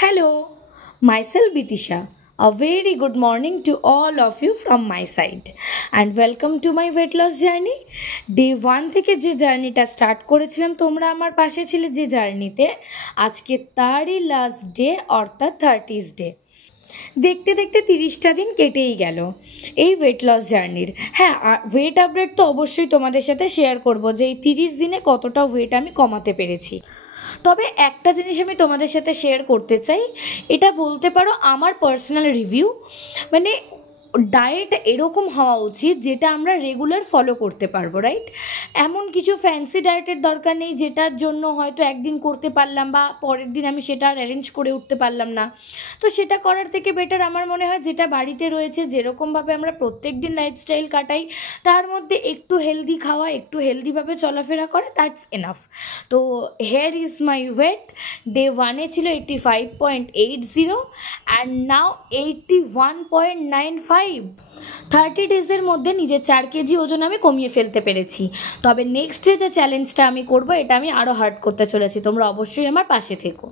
Hello, myself Bitisha. A very good morning to all of you from my side and welcome to my weight loss journey. Day 1 থেকে যে জার্নিটা start করেছিলাম তোমরা আমার পাশে ছিলে যে জার্নিতে আজকে তারই লাস্ট ডে অর্থাৎ 30th ডে। দেখতে দেখতে 30টা দিন কেটেই গেল এই ওয়েট লস জার্নির। হ্যাঁ, ওয়েট আপডেট তো অবশ্যই তোমাদের সাথে শেয়ার করব যে এই 30 দিনে কতটা ওয়েট আমি কমাতে পেরেছি। তবে একটা জিনিস আমি তোমাদের সাথে শেয়ার করতে চাই, এটা বলতে পারো আমার পার্সোনাল রিভিউ। মানে ডায়েট এরকম হওয়া উচিত যেটা আমরা রেগুলার ফলো করতে পারবো, রাইট? এমন কিছু ফ্যান্সি ডায়েটের দরকার নেই যেটার জন্য হয়তো একদিন করতে পারলাম বা পরের দিন আমি সেটা অ্যারেঞ্জ করে উঠতে পারলাম না। তো সেটা করার থেকে বেটার আমার মনে হয় যেটা বাড়িতে রয়েছে, যেরকমভাবে আমরা প্রত্যেক দিন লাইফস্টাইল কাটাই তার মধ্যে একটু হেলদি খাওয়া, একটু হেলদিভাবে চলাফেরা করে, দ্যাটস এনাফ। তো here is my weight. Day 1-এ ছিল 85.80 অ্যান্ড নাও 81.95। 30 ডেজের মধ্যে নিজের 4 কেজি ওজন আমি কমিয়ে ফেলতে পেরেছি। তবে নেক্সট ডে যে চ্যালেঞ্জটা আমি করব এটা আমি আরও হার্ড করতে চলেছি। তোমরা অবশ্যই আমার পাশে থেকো।